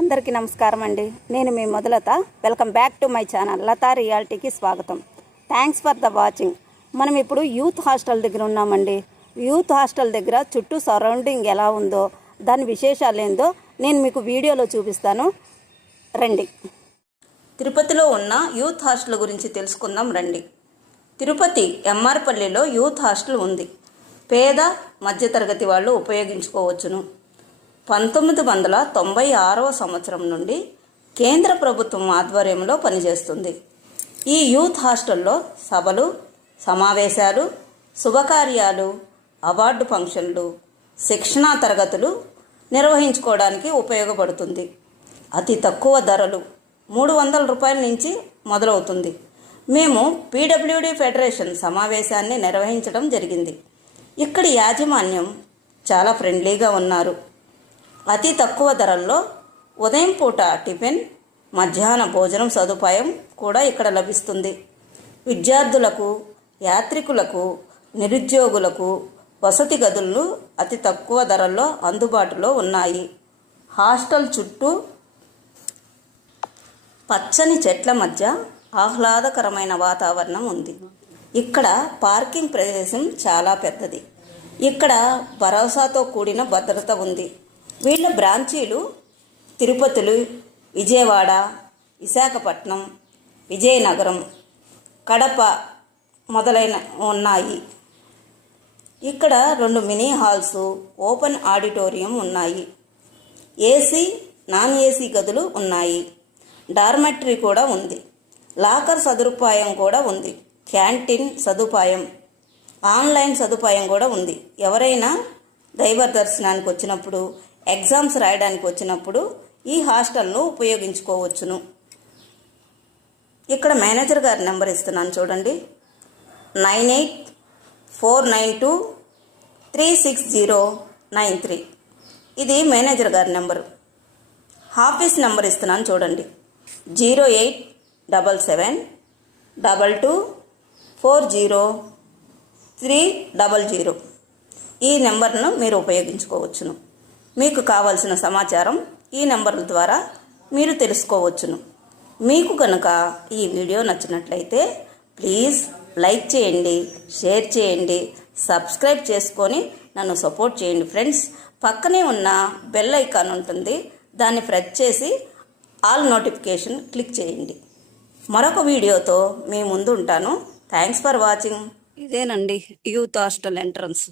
అందరికీ నమస్కారం అండి. నేను మీ మొదలత. Welcome back to my channel Latha రియాలిటీకి స్వాగతం. Thanks for the watching. మనం ఇప్పుడు యూత్ హాస్టల్ దగ్గర ఉన్నామండి. యూత్ హాస్టల్ దగ్గర చుట్టూ సరౌండింగ్ ఎలా ఉందో, దాని విశేషాలు ఏందో నేను మీకు వీడియోలో చూపిస్తాను. రండి. తిరుపతిలో ఉన్న యూత్ హాస్టల్ గురించి తెలుసుకుందాం రండి. తిరుపతి ఎంఆర్పల్లిలో యూత్ హాస్టల్ ఉంది. పేద మధ్యతరగతి వాళ్ళు ఉపయోగించుకోవచ్చును. 1996వ సంవత్సరం నుండి కేంద్ర ప్రభుత్వం ఆధ్వర్యంలో పనిచేస్తుంది. ఈ యూత్ హాస్టల్లో సభలు, సమావేశాలు, శుభకార్యాలు, అవార్డు ఫంక్షన్లు, శిక్షణా తరగతులు నిర్వహించుకోవడానికి ఉపయోగపడుతుంది. అతి తక్కువ ధరలు 300 రూపాయల నుంచి మొదలవుతుంది. మేము పీడబ్ల్యూడీ ఫెడరేషన్ సమావేశాన్ని నిర్వహించడం జరిగింది. ఇక్కడి యాజమాన్యం చాలా ఫ్రెండ్లీగా ఉన్నారు. అతి తక్కువ ధరల్లో ఉదయం పూట టిఫిన్, మధ్యాహ్న భోజనం సదుపాయం కూడా ఇక్కడ లభిస్తుంది. విద్యార్థులకు, యాత్రికులకు, నిరుద్యోగులకు వసతి గదులు అతి తక్కువ ధరల్లో అందుబాటులో ఉన్నాయి. హాస్టల్ చుట్టూ పచ్చని చెట్ల మధ్య ఆహ్లాదకరమైన వాతావరణం ఉంది. ఇక్కడ పార్కింగ్ ప్రదేశం చాలా పెద్దది. ఇక్కడ భరోసాతో కూడిన భద్రత ఉంది. వీళ్ళ బ్రాంచీలు తిరుపతిలు, విజయవాడ, విశాఖపట్నం, విజయనగరం, కడప మొదలైన ఉన్నాయి. ఇక్కడ 2 మినీ హాల్స్, ఓపెన్ ఆడిటోరియం ఉన్నాయి. ఏసీ, నాన్ ఏసీ గదులు ఉన్నాయి. డార్మెటరీ కూడా ఉంది. లాకర్ సదుపాయం కూడా ఉంది. క్యాంటీన్ సదుపాయం, ఆన్లైన్ సదుపాయం కూడా ఉంది. ఎవరైనా దైవ దర్శనానికి వచ్చినప్పుడు, ఎగ్జామ్స్ రాయడానికి వచ్చినప్పుడు ఈ హాస్టల్ను ఉపయోగించుకోవచ్చును. ఇక్కడ మేనేజర్ గారి నెంబర్ ఇస్తున్నాను చూడండి. 9849236093. ఇది మేనేజర్ గారి నెంబరు. ఆఫీస్ నెంబర్ ఇస్తున్నాను చూడండి. 087224030. ఈ నెంబర్ను మీరు ఉపయోగించుకోవచ్చును. మీకు కావలసిన సమాచారం ఈ నెంబర్ల ద్వారా మీరు తెలుసుకోవచ్చును. మీకు కనుక ఈ వీడియో నచ్చినట్లయితే ప్లీజ్ లైక్ చేయండి, షేర్ చేయండి, సబ్స్క్రైబ్ చేసుకొని నన్ను సపోర్ట్ చేయండి ఫ్రెండ్స్. పక్కనే ఉన్న బెల్ ఐకాన్ ఉంటుంది, దాన్ని ప్రెస్ చేసి ఆల్ నోటిఫికేషన్ క్లిక్ చేయండి. మరొక వీడియోతో మీ ముందు ఉంటాను. Thanks for watching. ఇదేనండి యూత్ హాస్టల్ ఎంట్రన్స్.